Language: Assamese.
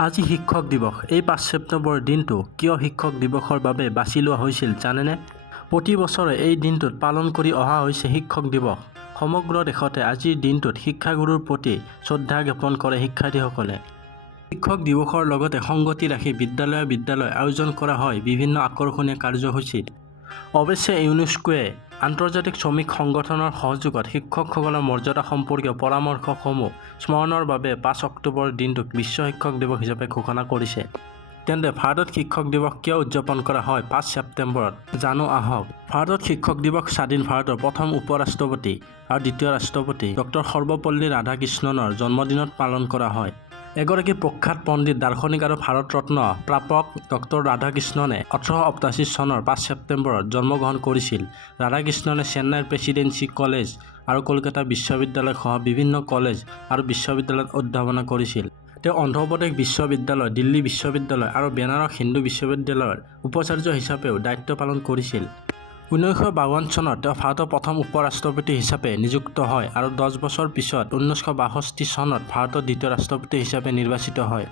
আজি শিক্ষক দিৱস। এই 5 ছেপ্টেম্বৰ দিনটো কিয় শিক্ষক দিৱসৰ বাবে বাছি লোৱা হৈছিল জানেনে? প্ৰতি বছৰে এই দিনটোত পালন কৰি অহা হৈছে শিক্ষক দিৱস। সমগ্ৰ দেশতে আজিৰ দিনটোত শিক্ষাগুৰুৰ প্ৰতি শ্ৰদ্ধা জ্ঞাপন কৰে শিক্ষাৰ্থীসকলে। শিক্ষক দিৱসৰ লগতে সংগতি ৰাখি বিদ্যালয় আয়োজন কৰা হয় বিভিন্ন আকৰ্ষণীয় কাৰ্যসূচীত। অৱশ্যে ইউনেস্কোৱে আন্তৰ্জাতিক শ্ৰমিক সংগঠনৰ সহযোগত শিক্ষকসকলৰ মৰ্যাদা সম্পৰ্কীয় পৰামৰ্শসমূহ স্মৰণৰ বাবে 5 অক্টোবৰ দিনটোক বিশ্ব শিক্ষক দিৱস হিচাপে ঘোষণা কৰিছে। তেন্তে ভাৰতত শিক্ষক দিৱস কিয় উদযাপন কৰা হয় 5 ছেপ্টেম্বৰত জানো আহক। ভাৰতত শিক্ষক দিৱস স্বাধীন ভাৰতৰ প্ৰথম উপ-ৰাষ্ট্ৰপতি আৰু দ্বিতীয় ৰাষ্ট্ৰপতি ডক্টৰ সৰ্বপল্লী ৰাধাকৃষ্ণনৰ জন্মদিনত পালন কৰা হয়। এগৰাকী প্ৰখ্যাত পণ্ডিত, দাৰ্শনিক আৰু ভাৰত ৰত্ন প্ৰাপক ডক্টৰ ৰাধাকৃষ্ণনে 1888 চনৰ 5 ছেপ্টেম্বৰত জন্মগ্ৰহণ কৰিছিল। ৰাধাকৃষ্ণনে চেন্নাইৰ প্ৰেচিডেন্সি কলেজ আৰু কলকাতা বিশ্ববিদ্যালয় সহ বিভিন্ন কলেজ আৰু বিশ্ববিদ্যালয়ত অধ্যাপনা কৰিছিল। তেওঁ অন্ধ্ৰপ্ৰদেশ বিশ্ববিদ্যালয়, দিল্লী বিশ্ববিদ্যালয় আৰু বেনাৰস হিন্দু বিশ্ববিদ্যালয়ৰ উপাচাৰ্য হিচাপেও দায়িত্ব পালন কৰিছিল। 1952 চনত তেওঁ ভাৰতৰ প্ৰথম উপ-ৰাষ্ট্ৰপতি হিচাপে নিযুক্ত হয় আৰু 10 বছৰ পিছত 1962 চনত ভাৰতৰ দ্বিতীয় ৰাষ্ট্ৰপতি হিচাপে নিৰ্বাচিত হয়।